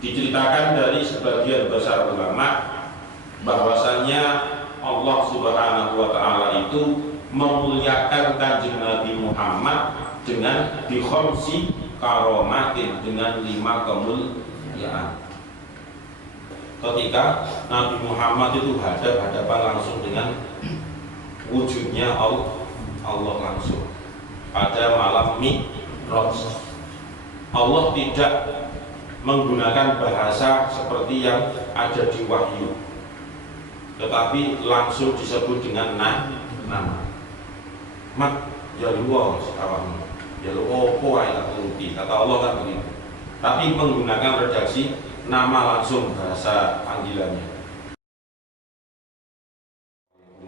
Diceritakan dari sebagian besar ulama bahwasannya Allah Subhanahu wa Ta'ala itu memuliakan Kanjeng Nabi Muhammad dengan bikhomsi karomatin, dengan 5 kemuliaan. Ketika Nabi Muhammad itu hadapan langsung dengan wujudnya Allah langsung pada malam Mi'raj. Allah tidak menggunakan bahasa seperti yang ada di wahyu, tetapi langsung disebut dengan nama. Mat ya luwa sekawan, ya luwa opo ae tak turuti, kata Allah kan begitu. Tapi menggunakan redaksi nama langsung, bahasa panggilannya.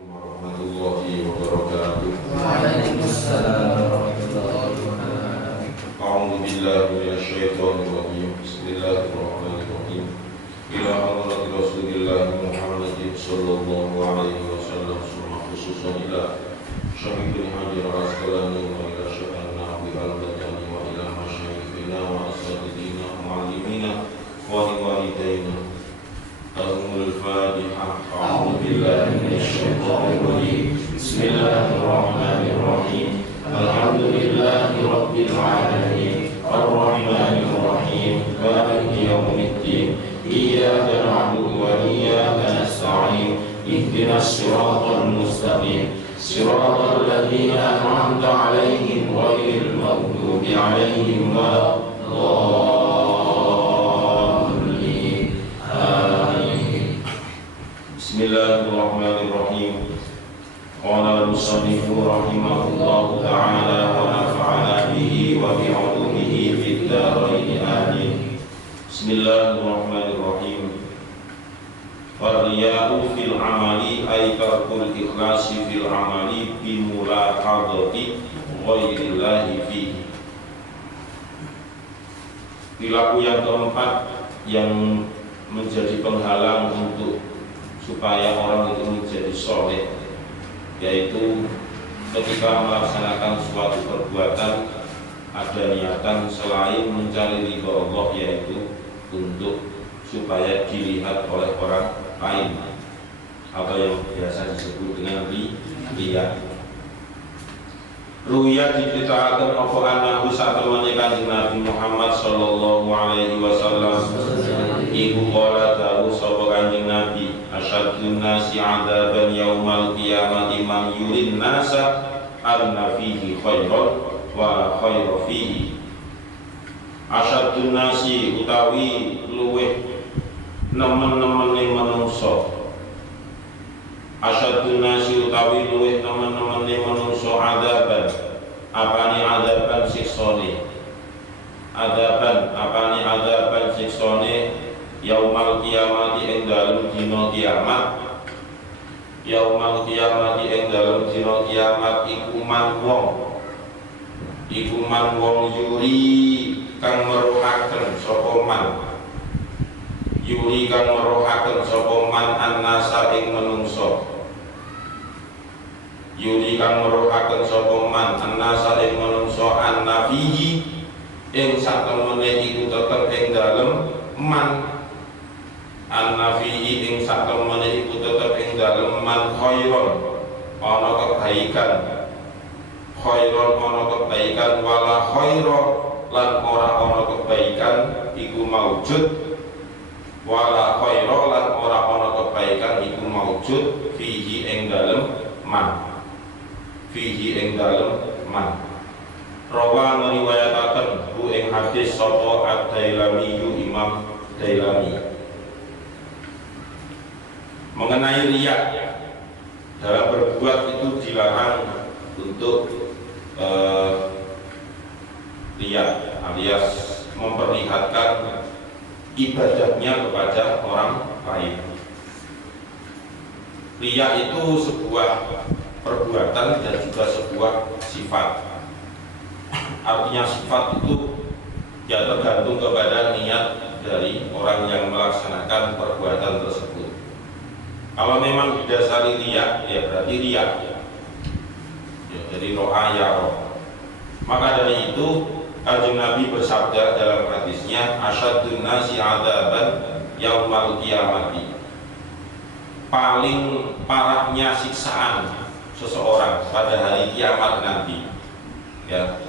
Warahmatullahi wabarakatuh. Waalaikumsalam warahmatullahi wabarakatuh. A'udzu billahi minasyaitonir rajim. Bismillahirrahmanirrahim. Ila hadrati Rasulillah Muhammadin sallallahu alaihi wasallam, summa khususan ila syahidul hadir al-asqalani wa ila syaikhina Nabi al-Badani wa ila masyayikhina wa asatidina muallimina wa walidayna. Al-Fatihah. A'udzu billahi minasyaitonir rajim. Bismillahirrahmanirrahim. Alhamdulillahi rabbil alamin. Ar-Rahmanir Rahim. Maliki yaumiddin. Iyyaka na'budu wa iyyaka nasta'in. Ihdinas siratal mustaqim. Siratal ladzina an'amta 'alaihim ghairil maghdubi 'alaihim waladdallin. Amin. Bismillahirrahmanirrahim. Qala al-musannifu rahimahullahu ta'ala wa nafa'ana bihi wa bi'ulumihi fid dharain amin. Bismillahirrahmanirrahim. Fariya'u fil amali ay tarkul ikhlasi fil amali bimulahadati ghairillahi fihi. Perilaku yang keempat yang menjadi penghalang untuk supaya orang itu menjadi soleh, yaitu ketika melaksanakan suatu perbuatan ada niatan selain mencari ridha Allah, yaitu untuk supaya dilihat oleh orang lain atau yang biasa disebut dengan riya. Ruya diceritakan apa anahu satemene Kanjeng Nabi Muhammad sallallahu alaihi wasallam iku qala ta'ala sapa Kanjeng Nabi asyadun nasi 'adzaban yaumal qiyamati man yurin nasa anna fihi khairan wa khairu fihi. Asyadun nasi utawi luweh nemen-nemene manungsa. Asyadun nasi utawi luweh nemen-nemene manungsa adaban. Apane adaban siksane? Adaban apane adaban siksane yaumal qiyamati ing dalem dina kiamat. Yaumal qiyamati ing dalem dina kiamat iku man wong yuri kang meruhaken sapa man. Yuri kang meruhaken sapa man annasa ing manungsa. Yuri kang meruhaken sapa man annasa ing manungsa annafihi ing satemene iku tetep ing dalem man. Annafihi ing satemene iku tetep ing dalem man khairon ana kebaikan. Khairon ana kebaikan wala khaira lan ora ana kebaikan iku maujud. Wala khaira lan ora ana kebaikan iku maujud fihi ing dalem man. Fihi ing dalem man. Rawa ngriwayataken bu ing hadis sapa Ad-Dailami Imam Dailami mengenai riya. Dalam berbuat itu dilarang untuk riya alias memperlihatkan ibadahnya kepada orang lain. Riya itu sebuah perbuatan dan juga sebuah sifat. Artinya sifat itu ya tergantung kepada niat dari orang yang melaksanakan perbuatan tersebut. Kalau memang didasari riya, ya berarti riya. Ya, jadi ro'a ya roh. Maka dari itu Kanjeng Nabi bersabda dalam hadisnya, asyadun nasi adaban yaumal qiyamati, paling parahnya siksaan seseorang pada hari kiamat nanti, ya,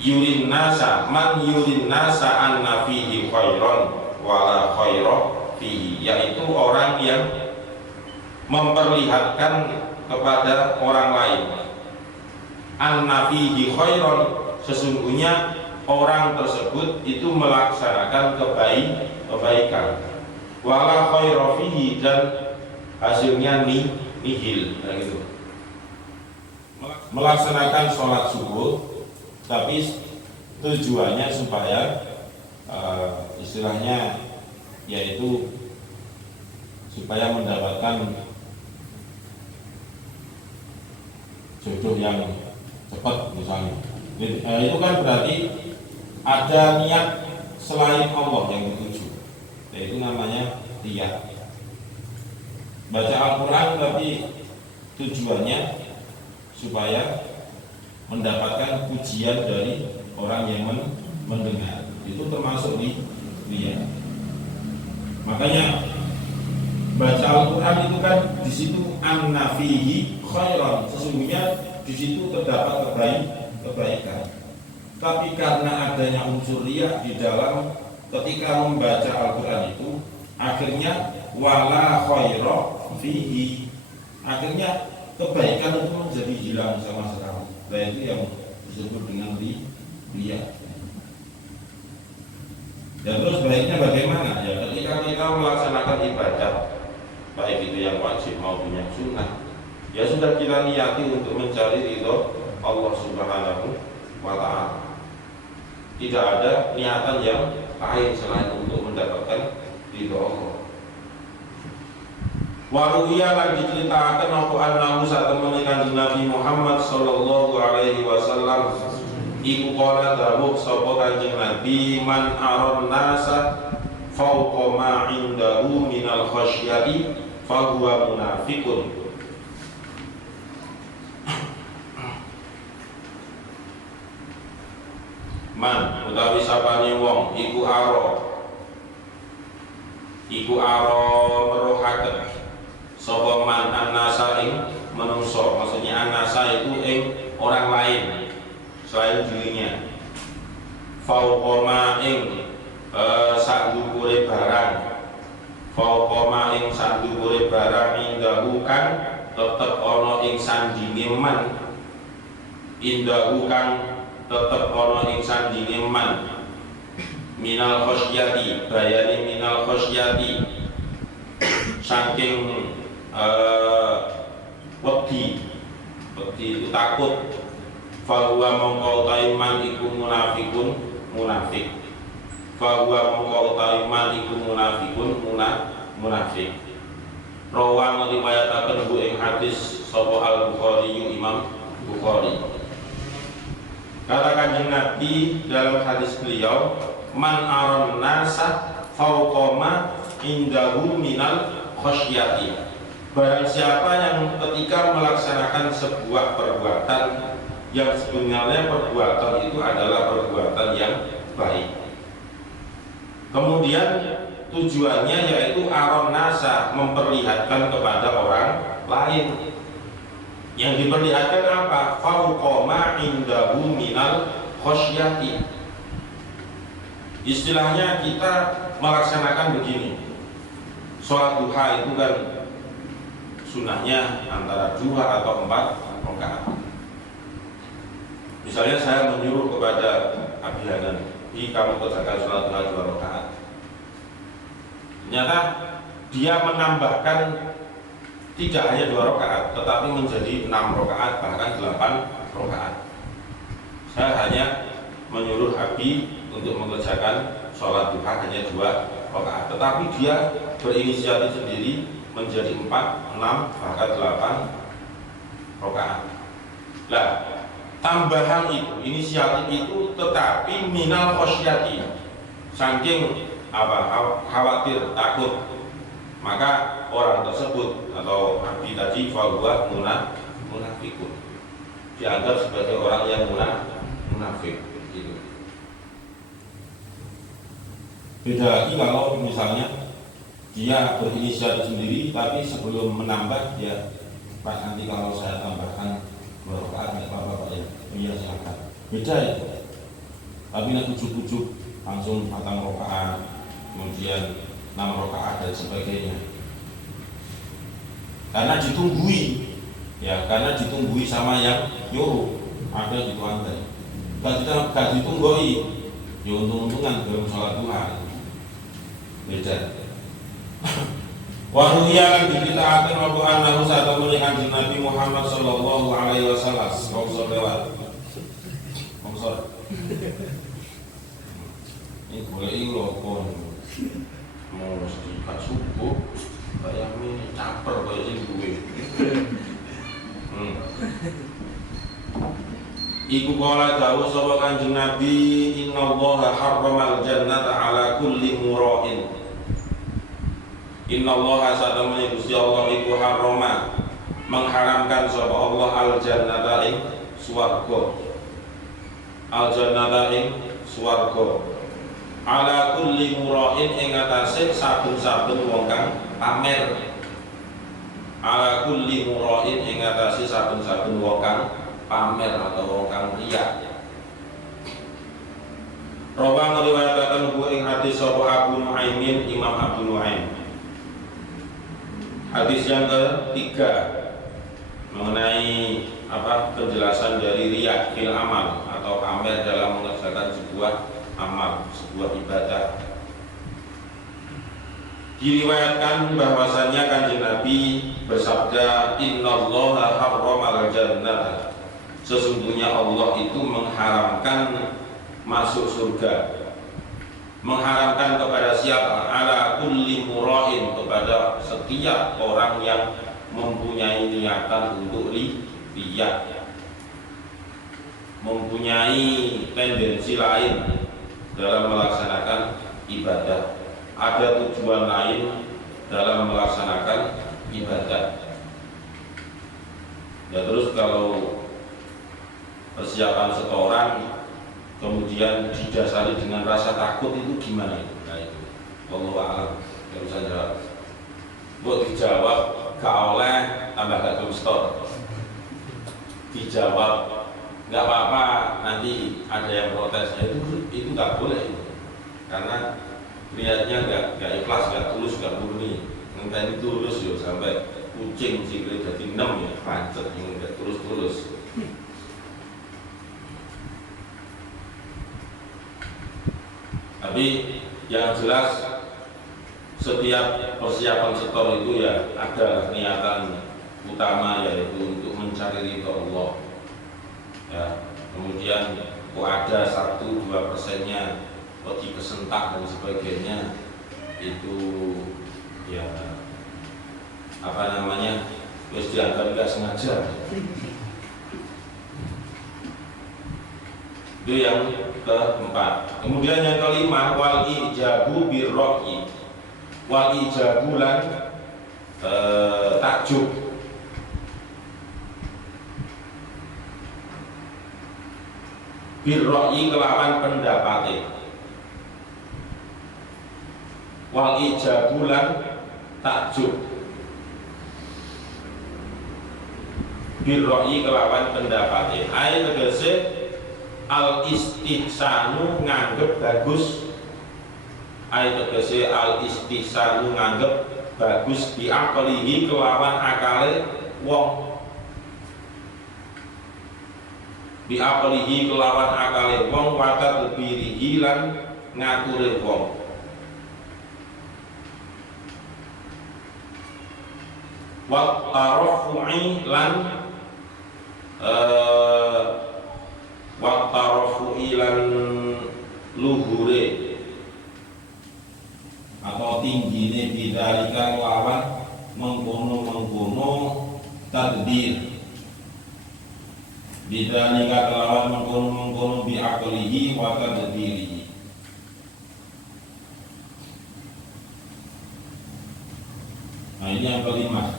yurin nasa man yurin nasa anna fihi khairan wala khaira fihi, yaitu orang yang memperlihatkan kepada orang lain anna fihi khairan, sesungguhnya orang tersebut itu melaksanakan kebaikan, wala khaira fihi, dan hasilnya nihil, gitu. Melaksanakan sholat subuh tapi tujuannya supaya istilahnya yaitu supaya mendapatkan jodoh yang cepat misalnya. Itu kan berarti ada niat selain Allah yang dituju, yaitu namanya riyah. Baca Al-Quran tapi tujuannya supaya mendapatkan pujian dari orang yang mendengar, itu termasuk riyah. Makanya baca Al-Quran itu kan di situ anna fihi khairan, sesungguhnya di situ terdapat kebaikan. Tapi karena adanya unsur riyah di dalam ketika membaca Al-Quran itu, akhirnya wala khaira fihi, akhirnya kebaikan itu menjadi hilang sama sekali. Dan itu yang disebut dengan riyah. Dan terus baiknya bagaimana? Ya ketika kita melaksanakan ibadah, baik itu yang wajib maupun yang sunnah, ya sudah kita niyati untuk mencari ridho Allah Subhanahu wa Ta'ala. Tidak ada niatan yang lain selain untuk mendapatkan ridho Allah. Waruya lan diceritakan apa annahu satemene Kanjeng Nabi Muhammad sallallahu alaihi wasallam iku qala dawuh sapa Kanjeng Nabi, man aron nasa fauqa ma indahu minal khasyati fa huwa munafiqun. Man utawi sapane wong iku aro meruhaken sapa man annasa ing menungso, maksudnya annasa itu ing orang lain selain dirinya, fauqoma ing sadhuwure barang, fauqoma ing sadhuwure barang indahu kang tetep ana ing sandinge man, indahu kang tetep ana ing sandinge man, minal khosyati, bayane minal khosyati, saking wedi itu takut, fahuwa mongko taiman iku munafikun munafik, fahuwa mongko taiman iku munafikun munafik. Rawan riwayataken bu ing hadis sapa Al-Bukhari, Imam Bukhari. Kata Kanjeng Nabi dalam hadis beliau, man aron nasa fauqoma indahu minal khosyati, barang siapa yang ketika melaksanakan sebuah perbuatan yang sebenarnya perbuatan itu adalah perbuatan yang baik, kemudian tujuannya yaitu aron nasa, memperlihatkan kepada orang lain. Yang diperlihatkan apa? Fauqoma indahu minal khosyati. Istilahnya kita melaksanakan begini, sholat duha itu kan sunnahnya antara 2 atau 4 rakaat. Misalnya saya menyuruh kepada Abi Hanan, kamu kerjakan sholat duha 2 rakaat. Ternyata dia menambahkan tidak hanya 2 rakaat, tetapi menjadi 6 rakaat, bahkan 8 rakaat. Saya hanya menyuruh Abi untuk mengerjakan sholat duha hanya 2 rakaat, tetapi dia berinisiatif sendiri menjadi 4, 6, bahkan 8 rakaat. Nah, tambahan itu, inisiatif itu tetapi minal khosyati, saking khawatir, takut, maka orang tersebut atau Abi tadi fahuwa munafikun, dianggap sebagai orang yang munafik gitu. Beda lagi kalau misalnya dia berinisiatif sendiri, tapi sebelum menambah dia, Pak nanti kalau saya tambahkan 2 rakaat nggak apa-apa Pak ya? Iya silakan. Beda itu. Tapi nak ujuk-ujuk langsung 4 rakaat, kemudian 6 rakaat dan sebagainya. Karena ditunggui, ya karena ditunggui sama yang nyuruh, ada gitu anda. Gak ditunggui, ya untung-untungan dalam sholat Tuhan. Beda. Wahuya lan dibitaaken wa annahu satamani kanjeng Nabi Muhammad sallallahu alaihi wasallam. Kau lewat. Konsor. Ini boleh ilokon. Mau mesti pas subuh, bayangin caper kayak sing duwe. Iku kala dawuh sapa kanjeng Nabi, innallaha harramal jannata ala kulli mura'in. Innallaha satamani Gusti Allah iku harrama mengharamkan sapa Allah al jannata ing swarga. Al jannata ing swarga. Ala kulli mura'in ing atase saben-saben wong kang pamer. Ala kulli mura'in ing atase saben-saben wong kang pamer atau wong kang riya. Rawa ngriwayataken bu ing hadis sapa Abu Nuaimin, Imam Abu Nuaim. Hadis yang ketiga mengenai penjelasan dari riya fil amal atau pamer dalam mengerjakan sebuah amal, sebuah ibadah. Diriwayatkan bahwasannya kanjeng Nabi bersabda, innallaha harramal jannata. Sesungguhnya Allah itu mengharamkan masuk surga. Mengharamkan kepada siapa? Ala kulli mura'in, kepada setiap orang yang mempunyai niatan untuk riya, mempunyai tendensi lain dalam melaksanakan ibadah, ada tujuan lain dalam melaksanakan ibadah. Ya terus kalau persiapan setoran kemudian didasari dengan rasa takut itu gimana itu? Nah itu, wallahu a'lam. Gak usah jawab. Buat dijawab gak oleh tambah gak store. Dijawab nggak apa-apa, nanti ada yang protes. Ya, itu nggak boleh itu. Karena lihatnya nggak ikhlas, nggak tulus, nggak murni. Nanti ini tulus yo sampai kucing sikile jadi 6 ya, pancet yang nggak tulus. Tapi yang jelas setiap persiapan setor itu ya ada niatan utama, yaitu untuk mencari ridho Allah. Ya, kemudian ada 1-2%-nya dikesentak dan sebagainya, itu ya wis dianggap nggak sengaja. Itu yang keempat. Kemudian yang kelima, wal ijabu birro'i. Wal ijabu lan takjub. Birro'i kelawan pendapate. Wal ijabu lan takjub. Birro'i kelawan pendapate. Ayat tegese al istihsanu nganggep bagus. Ayat tegese al istihsanu nganggep bagus biakalihi kelawan akale wong. Biakalihi kelawan akale wong, watat lebirihi lan ngature wong. Wa tarafu'i lan waqtarofu ilan luhure atau tinggine bidalika lawan mengkono tadbir. Bidalika lawan mengkono biaklihi wa tadbirihi. Nah ini yang kelima.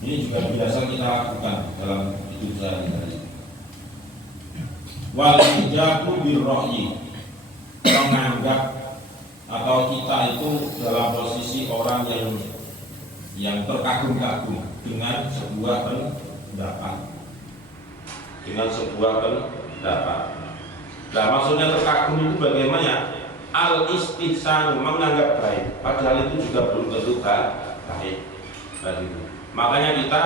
Ini juga biasa kita lakukan dalam hidup sehari-hari. Wal ijabu birro'i, menganggap atau kalau kita itu dalam posisi orang yang terkagum-kagum dengan sebuah pendapat, Nah, maksudnya terkagum itu bagaimana? Al-istihsan, menganggap baik, padahal itu juga belum tentu baik. Makanya kita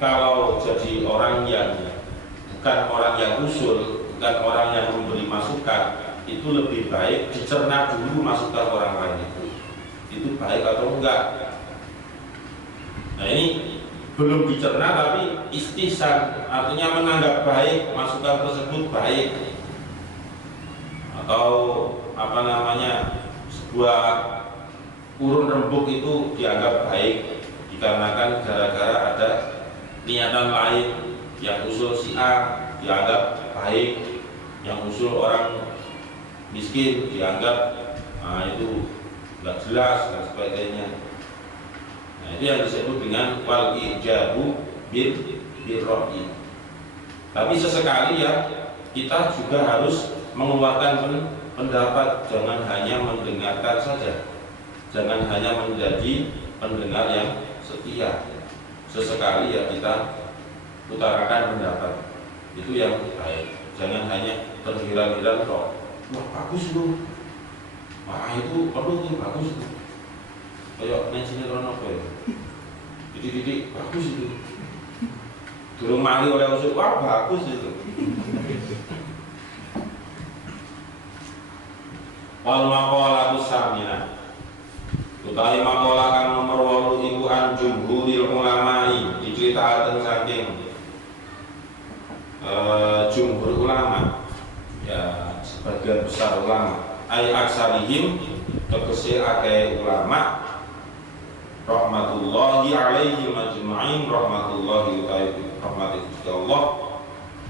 kalau jadi orang yang bukan orang yang usul, bukan orang yang memberi masukan, itu lebih baik dicerna dulu masukan orang lain itu baik atau enggak. Nah, ini belum dicerna tapi istihsan, artinya menganggap baik masukan tersebut baik, atau sebuah urun rembuk itu dianggap baik dikarenakan gara-gara ada niatan lain. Yang usul si A dianggap baik, yang usul orang miskin dianggap itu nggak jelas dan sebagainya. Nah, itu yang disebut dengan wal ijabu bil birro'i. Tapi sesekali ya kita juga harus mengeluarkan pendapat, jangan hanya mendengarkan saja, jangan hanya menjadi pendengar yang setia. Sesekali ya kita utarakan pendapat, itu yang baik. Jangan hanya terhilang-hilang kok, wah bagus tuh, wah itu perlu tuh, bagus tuh. Kayak sinetron apa ya, titik-titik bagus itu, durung mari oleh usul, wah bagus itu. Wal maqalatus samina, utawi maqalah kang nomor 8 iku an jumhuril ulama'i, diceritakan saking jumhur ulama, ya sebagian besar ulama, ai aksarihim, tegese akeh ulama, rahmatullahi alaihi majma'in, rahmatullahi utawi rahmati Gusti Allah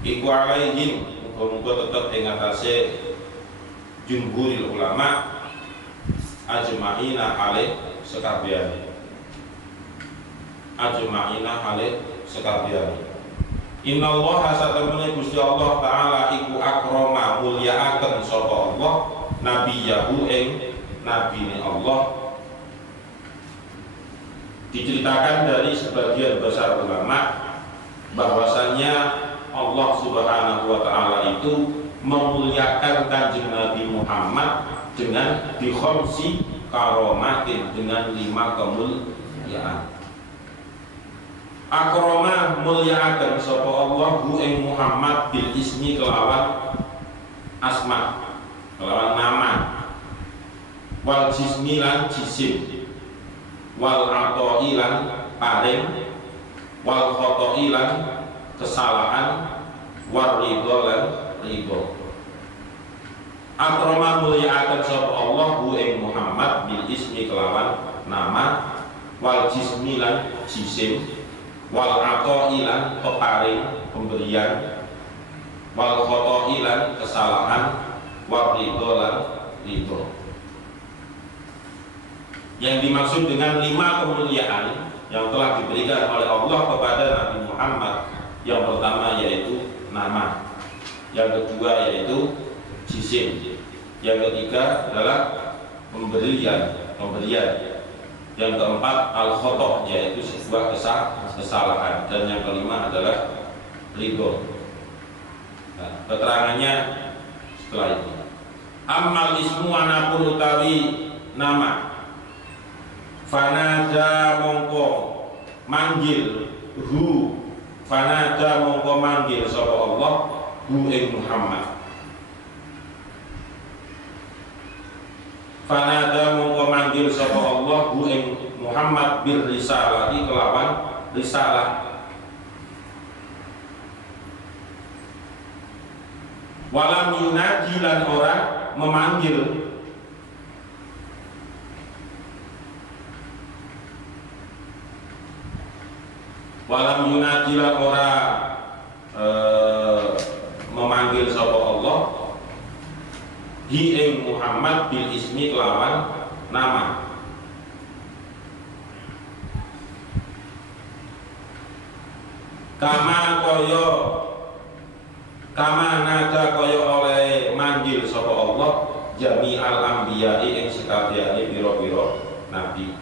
iku alaihim, muga-muga tetep ing atase jumhuril ulama ajma'ina alaih sekabehane, Inna Allah satamene Gusti Allah Ta'ala iku akrama mulyaaken sapa Allah nabiyahu ing nabine Allah. Diceritakan dari sebagian besar ulama bahwasannya Allah Subhanahu wa Ta'ala itu memuliakan Kanjeng Nabi Muhammad dengan bikhomsi karomatin, dengan 5 kemuliaan. Akroma muliakan sapa Allah hu ing Muhammad bil ismi kelawan asma, kelawan nama, wal jismi lan jisim, wal atoi lan paring, wal khotoi lan kesalahan, war ridho lan ridho. Akroma muliakan sapa Allah hu ing Muhammad bil ismi kelawan nama, wal jismi lan jisim, wal ato'ilan peparing pemberian, wal khoto'ilan kesalahan, wal ridholan ridho. Yang dimaksud dengan 5 kemuliaan yang telah diberikan oleh Allah kepada Nabi Muhammad, yang pertama yaitu nama, yang kedua yaitu jisim, yang ketiga adalah pemberian, yang keempat al-khotoh, yaitu sebuah kesalahan, dan yang kelima adalah ridho. Nah, keterangannya setelah itu. Ammal ismu anapun utawi nama, fanada mongko manggil hu, fanada mongko manggil sapa Allah hu ing Muhammad. Fanada mongko manggil sapa Allah hu ing Muhammad bir risalati kelawan risalah. Walam yunadi lan orang memanggil, walam yunadi lan orang memanggil sapa Allah hi ing Muhammad bil ismi kelawan nama. Kama nada koyo oleh manggil sapa Allah jami al anbiya'i ing sekabehane pira-pira nabi.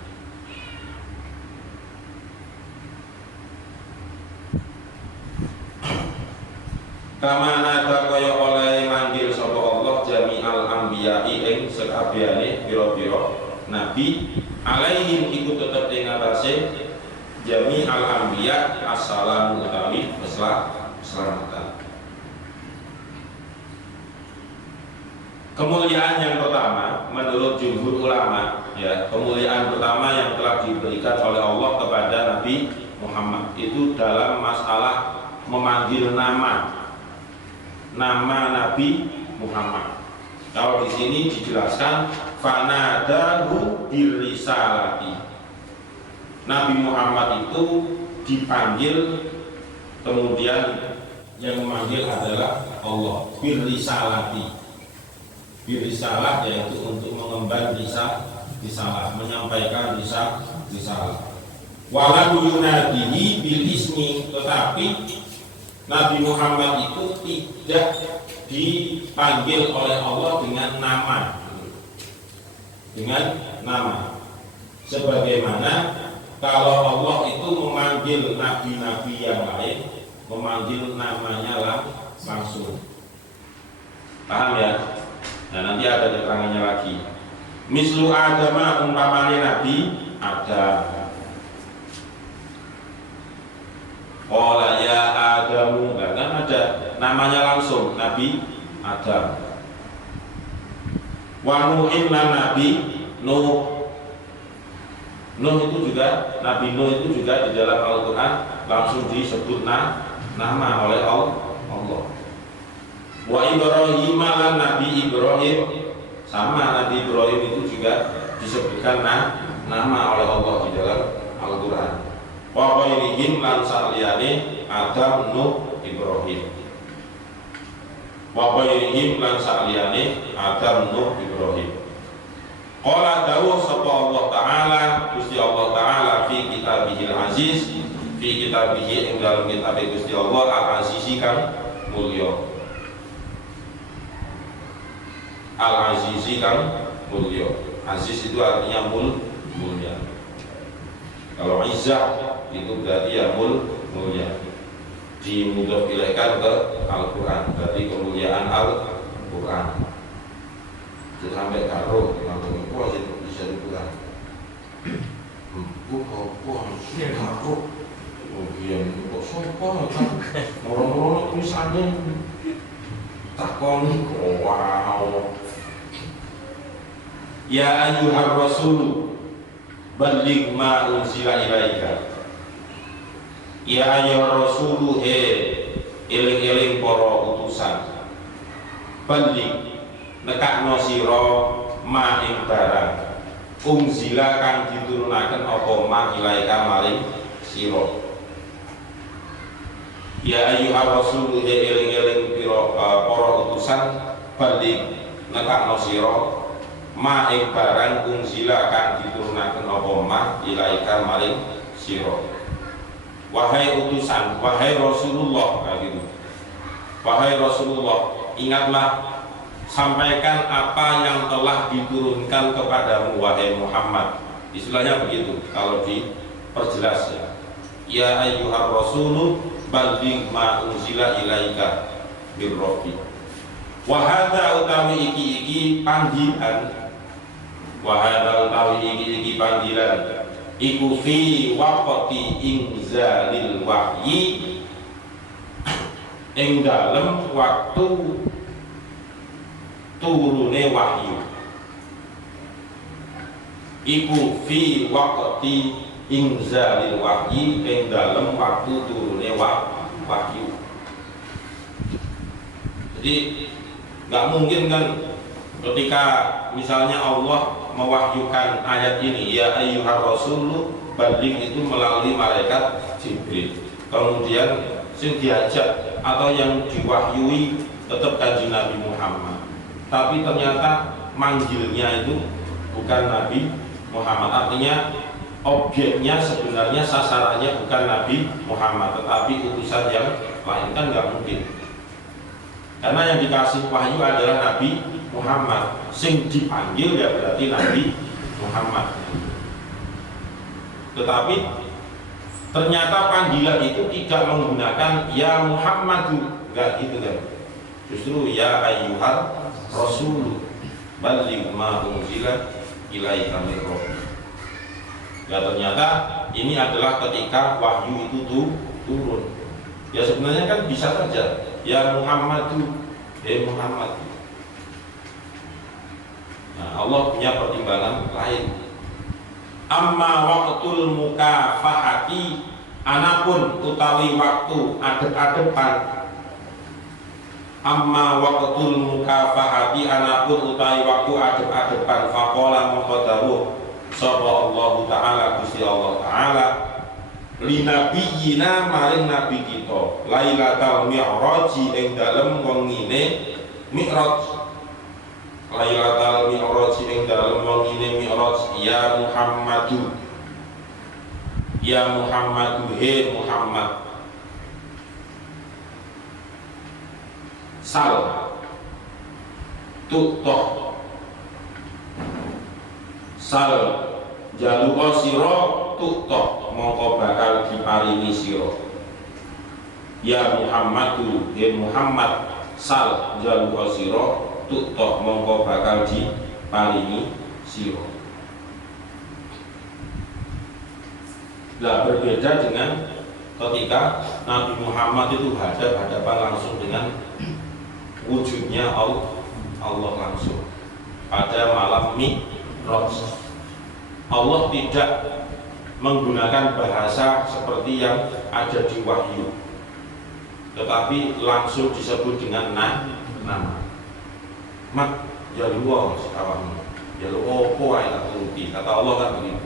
Kama nada kaya oleh manggil sapa Allah jami'al anbiya'i ing sekabehane pira-pira nabi, alaihim iku tetep ing atase jami'al anbiya assalamu utawi keselamatan. Kemuliaan yang pertama menurut jumhur ulama, ya, kemuliaan pertama yang telah diberikan oleh Allah kepada Nabi Muhammad itu dalam masalah memanggil nama Nabi Muhammad. Kalau di sini dijelaskan fanadahu birrisalati. Nabi Muhammad itu dipanggil, kemudian yang memanggil adalah Allah. Birrisalati. Birrisalah yaitu untuk mengemban risalah, menyampaikan risalah. Walau yunadihi bil ismi, tetapi Nabi Muhammad itu tidak dipanggil oleh Allah dengan nama. Sebagaimana kalau Allah itu memanggil nabi-nabi yang lain, memanggil namanya langsung. Paham ya? Nah, nanti ada keterangannya lagi. Mislu Adama, umpamane Nabi Adam. Qala ya Adamu, kan ada namanya langsung Nabi Adam. Wa Nuhin lan Nabi Nuh. Nuh itu juga, Nabi Nuh itu juga di dalam Al-Quran langsung disebut nama oleh Allah. Wa Ibrahim lan Nabi Ibrahim, sama Nabi Ibrahim itu juga disebutkan nama oleh Allah di dalam Al-Quran. Wa ghairihim lan saliyane Adam, Nuh, Ibrahim. Wa ghairihim lan saliyane Adam, Nuh, Ibrahim. Qala dawuh sapa Allah Ta'ala, Gusti Allah Ta'ala fi kitabihil aziz, fi kitabihi ing dalam kitab Gusti Allah al-azizi kang mulya. Al-azizi kang mulya. Aziz itu artinya mulia. Kalau izzah itu berarti ya mulia. Dimudhof ilaihkan ke Al-Quran, berarti kemuliaan Al-Quran. Itu sampai karo langsung puas itu bisa dipulang. Karo. Kemudian kok sopo kan orang-orang tulisannya takoni wow. Ya ayyuhar rasul balligh ma unzila ilaika. Ya ayyuhar rasul eling-eling para utusan. Balligh nekakno sira ma ing barang unzila kang diturunaken apa ma ilaika maring sira. Ya ayyuhar rasul eling-eling para utusan balligh nekakno sira ma ing barang unzila kang diturunaken apa ma ilaika maring sira. Wahai utusan, wahai Rasulullah, gitu. Wahai Rasulullah, ingatlah, sampaikan apa yang telah diturunkan kepadamu wahai Muhammad. Istilahnya begitu kalau diperjelas ya. Ya ayyuhar rasulu balligh ma unzila ilaika bir rabbi. Wa hadza utawi iki panggilan. Wa hadza utawi iki panggilan. Iku fi waqti inzalil wahyi, ing dalem waktu turune wahyu. Iku fi waqti inzalil wahyi, ing dalem waktu turune wahyu. Jadi nggak mungkin kan ketika misalnya Allah mewahyukan ayat ini ya ayyuhar rasulu balligh itu melalui malaikat Jibril, kemudian sing diajak atau yang diwahyui tetap kanjeng Nabi Muhammad, tapi ternyata manggilnya itu bukan Nabi Muhammad, artinya objeknya sebenarnya sasarannya bukan Nabi Muhammad tetapi utusan yang lain, kan nggak mungkin. Karena yang dikasih wahyu adalah Nabi Muhammad. Sing dipanggil ya berarti Nabi Muhammad. Tetapi ternyata panggilan itu tidak menggunakan ya Muhammadu, enggak gitu kan. Justru ya ayyuhal rasul balligh ma unzila ilaika min rabbik. Ya ternyata ini adalah ketika wahyu itu turun. Ya sebenarnya kan bisa saja ya Muhammadu, Muhammad. Nah, Allah punya pertimbangan lain. Amma waqtul mukafahati, anapun utawi waktu adep-adepan. Amma waqtul mukafahati, anapun utawi waktu adep-adepan. Faqala maqadahu sapa Allah Ta'ala, Gusti Allah Ta'ala, linabiyina maring nabi kita lailatul mi'raji ing dalem wengine mi'raj. Lailatul mi'raji ing dalem wengine mi'raj. Ya Muhammadu, ya Muhammadu, he Muhammad. Sal tutoh, sal jaluka sira tutoh mongko bakal diparingi sira. Ya Muhammadu, he Muhammad, sal jaluka sira tutoh mongko bakal diparingi sira. Nah, berbeda dengan ketika Nabi Muhammad itu hadapan langsung dengan wujudnya Allah langsung pada malam Mi'raj. Allah tidak menggunakan bahasa seperti yang ada di wahyu, tetapi langsung disebut dengan nama. Mat jaluwa sekawamu, jaluwa opo ae tak turuti, kata Allah kan begitu.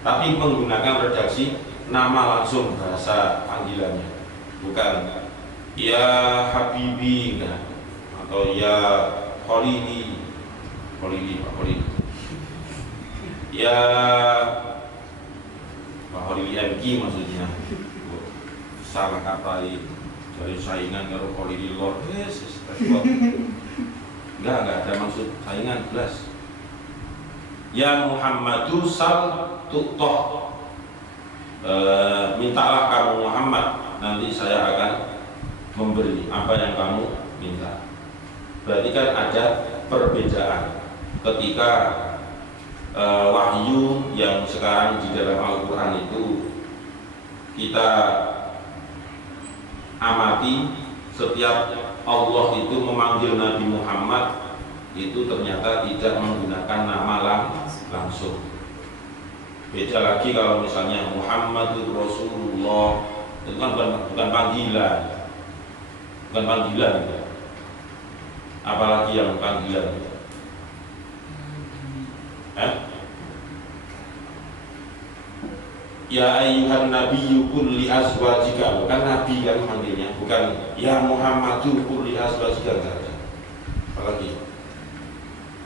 Tapi menggunakan redaksi nama langsung, bahasa panggilannya, bukan ya Habibi kan, atau ya Khalili, Pak Khalili, ya Pak Khalili MK maksudnya. Salah kata dari saingan karo Khalili Lord, enggak ada maksud saingan, jelas. Ya Muhammadu sal tutoh, mintalah kamu Muhammad, nanti saya akan memberi apa yang kamu minta. Berarti kan ada perbedaan ketika wahyu yang sekarang di dalam Al-Quran itu kita amati, setiap Allah itu memanggil Nabi Muhammad itu ternyata tidak menggunakan nama langsung. Beda lagi kalau misalnya Muhammadur Rasulullah, itu kan bukan panggilan, gitu. Apalagi yang panggilan, gitu. Ya ayyuhan nabiyyu qul li azwajika, bukan nabi kan manggilnya, bukan ya Muhammadu qul li azwajika, enggak. Apalagi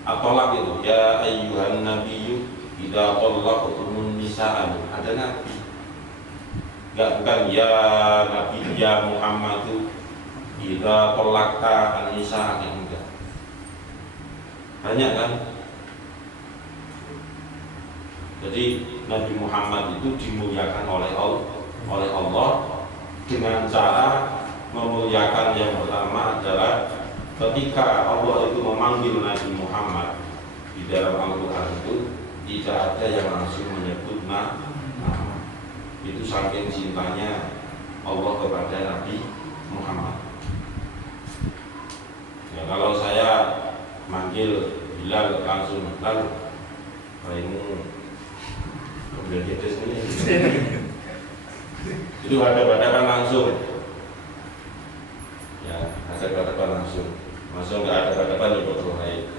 atolak itu, ya ayyuhan nabiyyu idza tallaqtumun nisaa, ada nabi. Enggak, bukan ya nabi ya Muhammadu idza tallaqta an-nisaa, enggak. Banyak kan? Jadi Nabi Muhammad itu dimuliakan oleh Allah dengan cara memuliakan yang pertama adalah ketika Allah itu memanggil Nabi Muhammad di dalam Al-Quran itu tidak ada yang langsung menyebut nama. Itu saking cintanya Allah kepada Nabi Muhammad. Ya, kalau saya manggil Bilal langsung Bilal, kayakmu kemudian kita sini itu hadapan langsung, ya hadapan langsung, langsung nggak ada hadapan di bawah lain.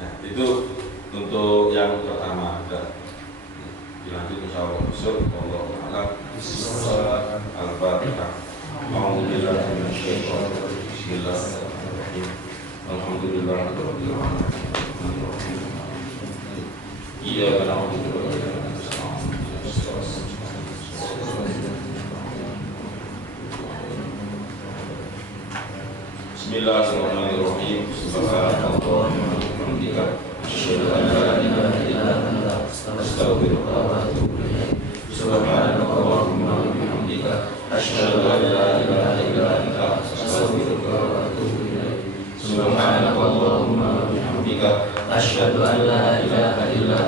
Nah itu untuk yang pertama. Dilanjut insyaallah besok. Allah alam. Al-Fatihah. Bismillahirrahmanirrahim. Alhamdulillahirabbil alamin. Iya karena itu. Bismillahirrahmanirrahim. Subhanallah wa bihamdika asyhadu an la ilaha illa anta astaghfiruka wa atubu ilaik. Subhanallahumma wa bihamdika asyhadu an la ilaha illa anta astaghfiruka wa atubu ilaik. Subhanallahumma wa bihamdika asyhadu an la ilaha illa